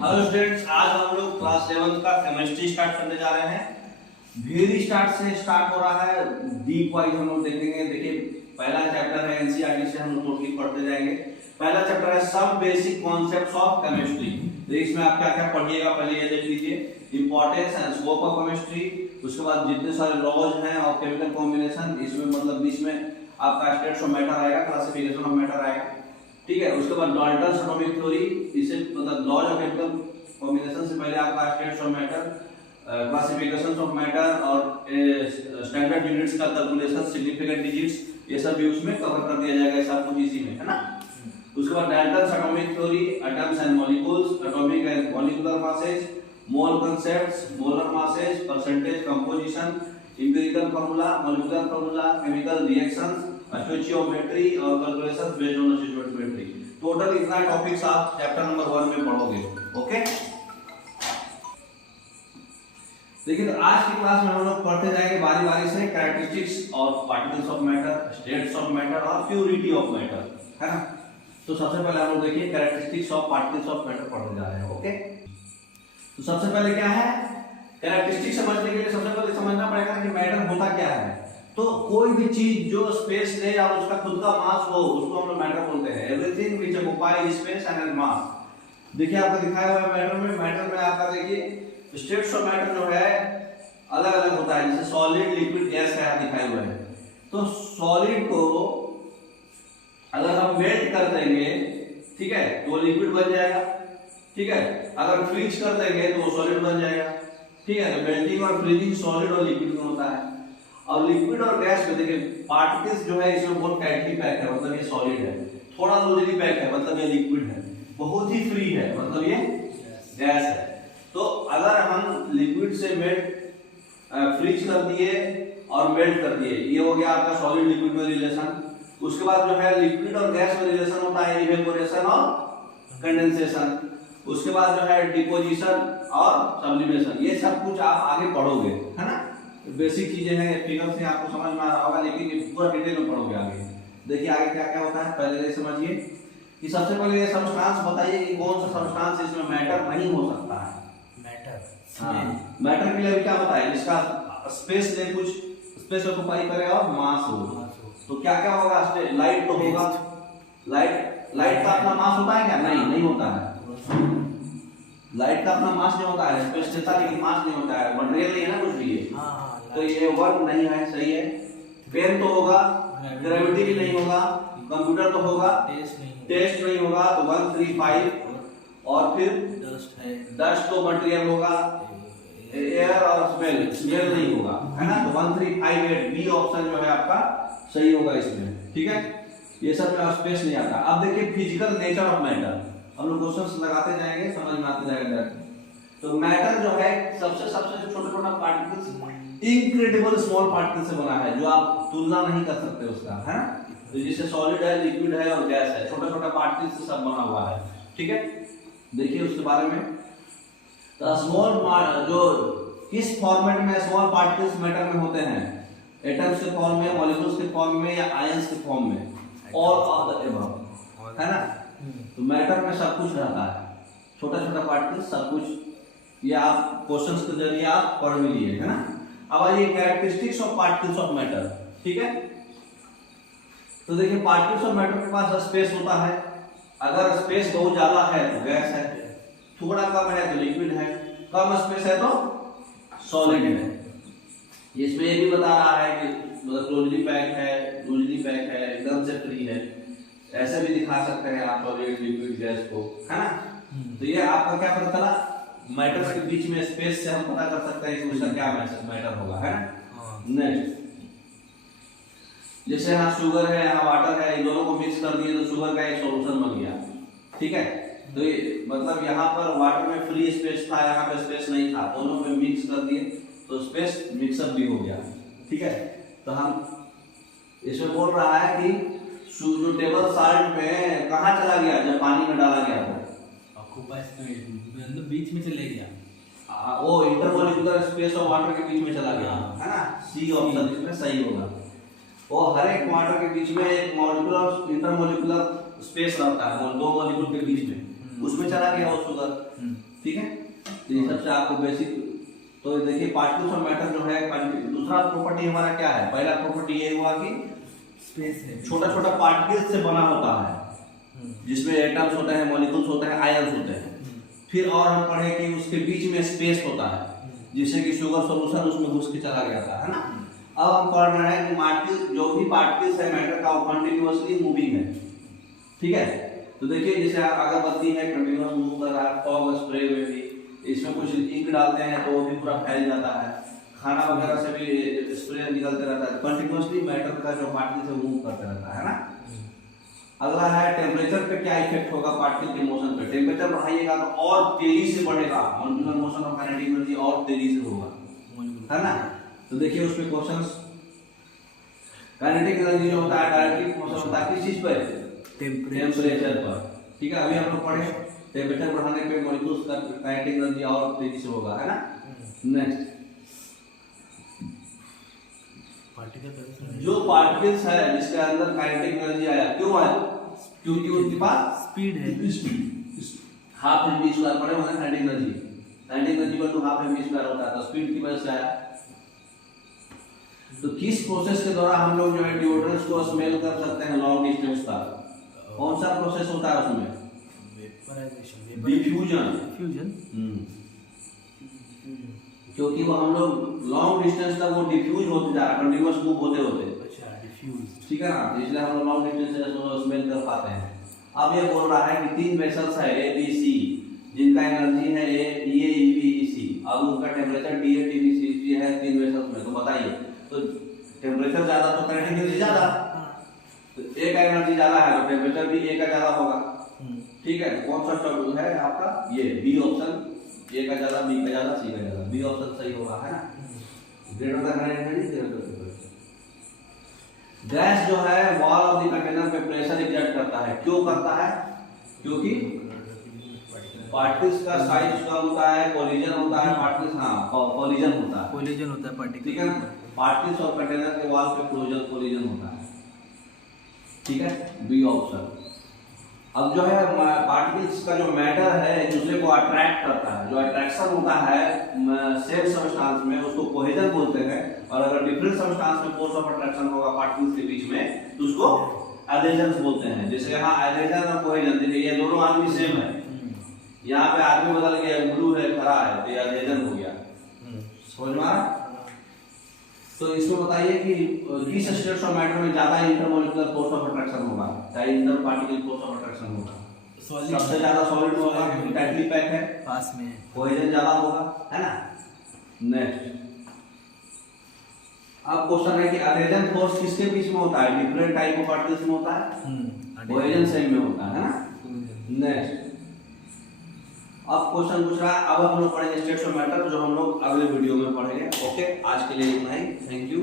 Hello students, आज हम लोग क्लास 11 का केमिस्ट्री स्टार्ट करने जा रहे हैं। वेरी स्टार्ट से स्टार्ट हो रहा है, डीप वाइज हम लोग देखेंगे। देखिए, पहला चैप्टर है एनसीईआरटी से हम लोग टोटली पढ़ते जाएंगे। पहला चैप्टर है सब बेसिक कॉन्सेप्ट्स ऑफ केमिस्ट्री। तो इसमें आप क्या क्या पढ़िएगा पहले ये देख लीजिए। Importance and scope of chemistry, उसके बाद जितने सारे लॉज हैं और केमिकल कॉम्बिनेशन, इसमें मतलब बीच में आपका स्टेट्स ऑफ मैटर आएगा, क्लासिफिकेशन ऑफ मैटर आएगा, ठीक है। उसके बाद डाल्टन्स एटॉमिक थ्योरी, इसे मतलब लॉज ऑफ केमिकल कॉम्बिनेशन से पहले आपका states of matter, classification of matter और स्टैंडर्ड यूनिट्स का कैलकुलेशन, सिग्निफिकेंट डिजिट्स, ये सब भी उसमें कवर कर दिया जाएगा, सब कुछ इसी में है ना। उसके बाद Dalton's atomic theory, atoms and molecules, atomic and molecular masses, mole concepts, molar masses, percentage, composition, empirical formula, molecular formula, chemical reactions, stoichiometry और calculations based on stoichiometry. Total इतना टॉपिक्स आप चैप्टर नंबर 1 में पढ़ोगे। Okay, देखिए तो आज की class में हम लोग पढ़ते जाएंगे बारी बारी से characteristics of particles of matter, states of matter और प्योरिटी ऑफ मैटर, है ना। तो सबसे पहले हम लोग देखिए characteristics of particles of matter पढ़ते जा रहे हैं। ओके, तो सबसे पहले क्या है, कैरेक्टरिस्टिक्स समझने के लिए सबसे पहले समझना पड़ेगा कि मैटर होता क्या है। तो कोई भी चीज जो स्पेस ले और उसका खुद का मास हो, उसको हम लोग मैटर बोलते हैं। Everything which occupies space and has मास। देखिए आपको दिखाया हुआ है मैटर में आपका देखिए स्टेट्स ऑफ मैटर जो है अलग अलग होता है, जैसे सॉलिड, लिक्विड, गैस का दिखाया हुआ है। तो सॉलिड को अगर हम मेल्ट कर देंगे, ठीक है, तो लिक्विड बन जाएगा, ठीक है। अगर फ्रीज कर देंगे तो वो सॉलिड बन जाएगा, ठीक है। तो मेल्टिंग और फ्रीजिंग सॉलिड और लिक्विड में होता है। और लिक्विड और गैस में देखिए पार्टिकल्स जो है इसमें बहुत टाइटली पैक है, मतलब ये सॉलिड है। थोड़ा लूजली पैक है, मतलब ये लिक्विड है। बहुत ही फ्री है, मतलब ये गैस है। तो अगर हम लिक्विड से मेल्ट फ्रीज कर दिए और मेल्ट कर दिए, ये हो गया आपका सॉलिड लिक्विड में रिलेशन। उसके बाद जो है लिक्विड और गैस में रिलेशन होता है इवेपोरेशन और कंडेंसेशन। उसके बाद जो है डिपोजिशन और सब्लिमेशन। ये सब कुछ आप आगे पढ़ोगे, है ना। बेसिक चीजें हैं, फिगर से आपको समझ में आ रहा होगा, लेकिन ये पूरा डिटेल में पढ़ोगे आगे। देखिए आगे क्या क्या होता है, पहले ये समझिए कि सबसे पहले ये सब्सटेंस बताइए कि कौन सा सब्सटेंस इसमें मैटर नहीं हो सकता है। मैटर के लिए भी क्या बताया, जिसका स्पेस ले, कुछ स्पेस ऑक्युपाई करे और मास हो। तो क्या क्या होगा, लाइट तो होगा। लाइट का अपना मास होता है क्या? नहीं होता है। लाइट का अपना मास नहीं होता है, स्पेस लेता है लेकिन मास नहीं होता है, मटेरियल नहीं है ना कुछ भी ये। तो ये वर्क नहीं है, सही है। पेन तो होगा, ग्रेविटी भी नहीं होगा, कंप्यूटर तो होगा, टेस्ट नहीं होगा, तो 135। और फिर डस्ट तो मटेरियल होगा, एयर और स्मेल नहीं होगा, है ना। तो 1358 बी ऑप्शन जो है आपका सही होगा इसमें, ठीक है। ये सब में स्पेस नहीं आता। अब देखिए फिजिकल नेचर ऑफ मैटर, हम लोग क्वेश्चंस लगाते जाएंगे, समझ में आते जाएगा। तो मैटर जो है सबसे छोटा पार्टिकल्स, इनक्रेडिबल स्मॉल पार्टिकल से बना है, जो आप तुलना नहीं कर सकते उसका, है ना। तो जैसे सॉलिड है, लिक्विड है और गैस है, छोटा पार्टिकल से सब बना हुआ है, ठीक है। देखिए उसके बारे में, तो स्मॉल जो किस फॉर्मेट में स्मॉल पार्टिकल्स मैटर में होते हैं, एटम्स के फॉर्म में, मॉलिक्यूल्स के फॉर्म में या आयंस के फॉर्म में, ऑल द अबव, है ना। तो मैटर में सब कुछ रहता है, छोटा पार्टिकल सब कुछ। ये आप क्वेश्चंस के जरिए आप पढ़ भी लिए, है ना। अब आइए characteristics of particles of matter, ठीक है। तो देखिए पार्टिकल्स ऑफ मैटर के पास स्पेस होता है। अगर स्पेस बहुत ज्यादा है तो गैस है, थोड़ा कम है तो लिक्विड है, कम स्पेस है तो सॉलिड है। इसमें ये भी बता रहा है कि मतलब क्लोजली पैक है, लूजली पैक है, एकदम से फ्री है। ऐसे भी दिखा सकते हैं आप सॉलिड, लिक्विड, गैस को, है ना। तो ये आपका क्या पता चला, मैटर्स के बीच में स्पेस से हम पता कर सकते हैं कि उसका क्या मैटर होगा, है ना। नेक्स्ट, जैसे यहाँ शुगर है, यहाँ वाटर है, इन दोनों को मिक्स कर दिए तो शुगर का एक सॉल्यूशन बन गया, ठीक है। तो ये मतलब यहाँ पर वाटर में फ्री स्पेस था, यहाँ पे स्पेस नहीं था, दोनों में मिक्स कर दिए तो स्पेस मिक्सअप भी हो गया, ठीक है। तो हम इसमें बोल रहा है कि जो टेबल साल्ट में कहाँ चला गया जब पानी में डाला गया था, बीच में चले गया, वो इंटरमोलिकुलर स्पेस ऑफ वाटर के बीच में चला गया, है ना। सी ऑप्शन इसमें सही होगा। वो हर एक वाटर के बीच में एक मॉलिक्यूलर इंटरमोलिकुलर स्पेस रहता है, वो दो मॉलिक्यूल के बीच में। उसमें चला गया वो शुगर। ठीक है, तो ये सबसे आपको बेसिक। तो देखिए पार्टिकल्स ऑफ मैटर जो है, दूसरा प्रॉपर्टी हमारा क्या है, पहला प्रॉपर्टी ये हुआ कि स्पेस है, छोटा छोटा पार्टिकल्स से बना होता है, जिसमें एटम्स होते हैं, मॉलिक्यूल्स होते हैं, आयंस होते हैं। फिर और हम पढ़े कि उसके बीच में स्पेस होता है, जिससे कि शुगर सॉल्यूशन उसमें घुस के चला गया था, है ना। अब हम पढ़ रहे हैं कि पार्टिकल, जो भी पार्टिकल्स है मैटर का, वो कंटिन्यूअसली मूविंग है। ठीक है, तो देखिए जैसे अगरबत्ती है, कंटिन्यूअस मूव कर रहा है, फॉग स्प्रे में भी इसमें कुछ इंक डालते हैं तो वो भी पूरा फैल जाता है, खाना वगैरह से भी स्प्रे निकलते रहता है, कंटिन्यूअसली मैटर का जो पार्टिकल से मूव करते रहता है ना। अगला है टेम्परेचर पे क्या इफेक्ट होगा पार्टिकल के मोशन पे। टेम्परेचर बढ़ाइएगा तो और तेजी से बढ़ेगा, molecular motion of kinetic energy और तेजी से होगा, है ना। तो देखिए उसमें क्वेश्चंस, काइनेटिक एनर्जी जो होता है डायरेक्टली मोशन होता है किस चीज पर, टेम्परेचर पर। ठीक है, अभी हम लोग पढ़े टेम्परेचर बढ़ाने पे मॉलिक्यूल्स का काइनेटिक एनर्जी और तेजी से होगा, है ना। नेक्स्ट, जो पार्टिकल्स है जिसके अंदर काइनेटिक एनर्जी आया, क्यों आया, क्योंकि उनके पास स्पीड है, हाफ एम वी स्क्वायर पड़े हुए हैं काइनेटिक एनर्जी। काइनेटिक एनर्जी का तो हाफ एम वी स्क्वायर होता है, तो स्पीड की वजह से आया। तो किस प्रोसेस के द्वारा हम लोग जो है डिओड्रेंट्स को स्मेल कर सकते हैं लॉन्ग डिस्टेंस तक, कौन सा प्रोसेस होता है उसमें, डिफ्यूजन। क्योंकि वो हम लोग लॉन्ग डिस्टेंस तक वो डिफ्यूज होते जा रहा है, कंटीन्यूअस मूव होते होते। अच्छा, डिफ्यूज। ठीक है ना, इसलिए हम लोग लॉन्ग डिस्टेंस से स्मेल कर पाते हैं। अब ये बोल रहा है कि 3 वेसल्स है ए बी सी, जिनका एनर्जी है A D A E B E C, अब उनका temperature D A T B C है 3 वेसल्स में। तो बताइए, तो टेम्परेचर ज्यादा तो काइनेटिक एनर्जी ज्यादा, तो ए का एनर्जी ज्यादा है तो टेम्परेचर भी ए का ज्यादा होगा। ठीक है, कौन सा टर्म है आपका, ये बी ऑप्शन, ए का ज्यादा, बी का ज्यादा, सी का ज्यादा, बी ऑप्शन सही होगा, है ना। Greater the kinetic energy, gas जो है वॉल ऑफ द कंटेनर पे प्रेशर एग्जर्ट करता है, क्यों करता है, क्योंकि पार्टिकल्स का साइज कम होता है, कोलिजन होता है, पार्टिकल्स, हाँ कोलिजन होता है पार्टिकल। ठीक है, पार्टिकल्स और कंटेनर के वॉल पे कोलिजन होता है। ठीक है, बी ऑप्शन। अब जो है पार्टिकल्स का जो मैटर है एक दूसरे को अट्रैक्ट करता है, जो अट्रैक्शन होता है सेम सब्सटेंस में उसको कोहेजन बोलते हैं, और अगर डिफरेंट सब्सटेंस में फोर्स ऑफ अट्रैक्शन होगा पार्टिकल्स के बीच में तो उसको एडेजन बोलते हैं। जैसे यहाँ एडेजन और कोहेजन, देखिए ये दोनों आदमी सेम है, यहाँ पे आदमी बदल गया, ब्लू है खड़ा है तो ये एडेजन हो गया, समझ में आ रहा। तो इसमें बताइए कि किस स्टेट्स ऑफ मैटर में ज्यादा इंटरमॉलिक्यूलर फोर्स ऑफ अट्रैक्शन होगा, चाहे inter particle force of attraction होगा। सबसे ज्यादा सॉलिड होगा क्योंकि टाइटली पैक है, पास में कोहेजन ज्यादा होगा, है ना। नेक्स्ट, अब क्वेश्चन है कि एडेजन फोर्स किसके बीच में होता है, डिफरेंट टाइप ऑफ पार्टिकल्स में होता है, कोहेजन सेम में होता है ना। नेक्स्ट, अब क्वेश्चन पूछ रहा है, अब हम लोग पढ़ेंगे स्टेट्स ऑफ मैटर, जो हम लोग अगले वीडियो में पढ़ेंगे। ओके, आज के लिए इतना ही, थैंक यू।